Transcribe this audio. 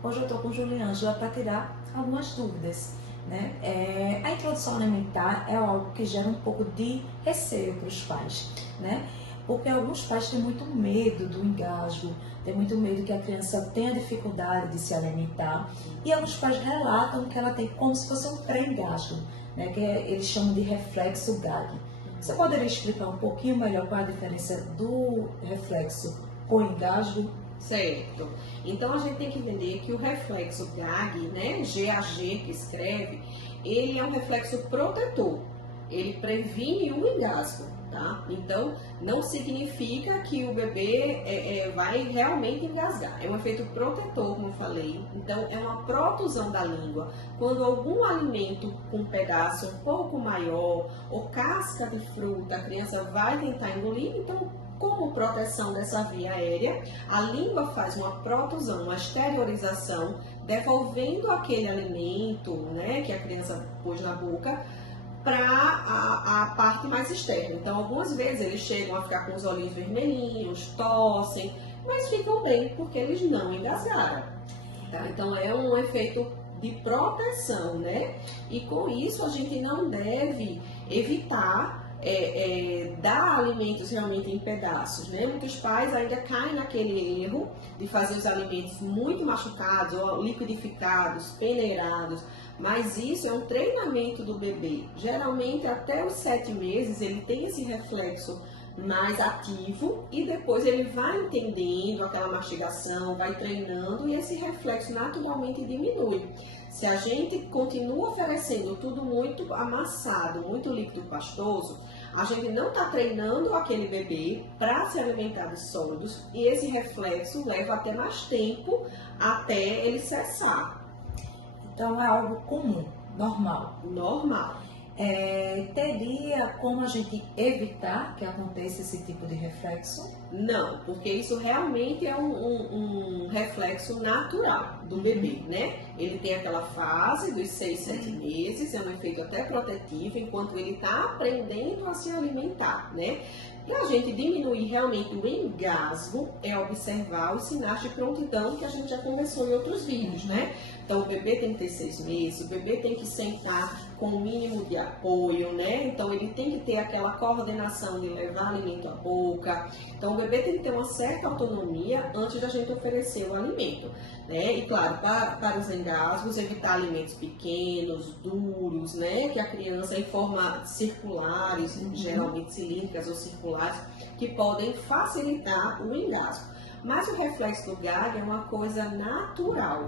Hoje eu estou com Juliângela para tirar algumas dúvidas, né? A introdução alimentar é algo que gera um pouco de receio para os pais, né? Porque alguns pais têm muito medo do engasgo, têm muito medo que a criança tenha dificuldade de se alimentar, e alguns pais relatam que ela tem como se fosse um pré-engasgo, né? Eles chamam de reflexo gag. Você poderia explicar um pouquinho melhor qual a diferença do reflexo com engasgo? Certo. Então a gente tem que entender que o reflexo gag, né, GAG que escreve, ele é um reflexo protetor. Ele previne o engasgo, tá? Então não significa que o bebê vai realmente engasgar. É um efeito protetor, como eu falei. Então é uma protusão da língua. Quando algum alimento com um pedaço um pouco maior ou casca de fruta, a criança vai tentar engolir, então como proteção dessa via aérea, a língua faz uma protusão, uma exteriorização, devolvendo aquele alimento, né, que a criança pôs na boca, para a parte mais externa. Então, algumas vezes eles chegam a ficar com os olhinhos vermelhinhos, tossem, mas ficam bem porque eles não engasgaram. Tá? Então, é um efeito de proteção, né? E com isso a gente não deve evitar dar alimentos realmente em pedaços, né? Muitos pais ainda caem naquele erro de fazer os alimentos muito machucados ou liquidificados, peneirados, mas isso é um treinamento do bebê. Geralmente até os 7 meses ele tem esse reflexo mais ativo e depois ele vai entendendo aquela mastigação, vai treinando e esse reflexo naturalmente diminui. Se a gente continua oferecendo tudo muito amassado, muito líquido pastoso, a gente não está treinando aquele bebê para se alimentar de sólidos e esse reflexo leva até mais tempo até ele cessar. Então é algo comum, normal. Normal. Teria como a gente evitar que aconteça esse tipo de reflexo? Não, porque isso realmente é um reflexo natural do bebê, né? Ele tem aquela fase dos 6, 7 meses, é um efeito até protetivo, enquanto ele está aprendendo a se alimentar, né? Para a gente diminuir realmente o engasgo, é observar os sinais de prontidão que a gente já conversou em outros vídeos, né? Então, o bebê tem que ter 6 meses, o bebê tem que sentar com o mínimo de apoio, né? Então, ele tem que ter aquela coordenação de levar alimento à boca. Então, o bebê tem que ter uma certa autonomia antes da gente oferecer o alimento, né? E, claro, para os engasgos, evitar alimentos pequenos, duros, né? Que a criança em forma circulares, geralmente cilíndricas ou circulares, que podem facilitar o engasgo. Mas o reflexo do gag é uma coisa natural.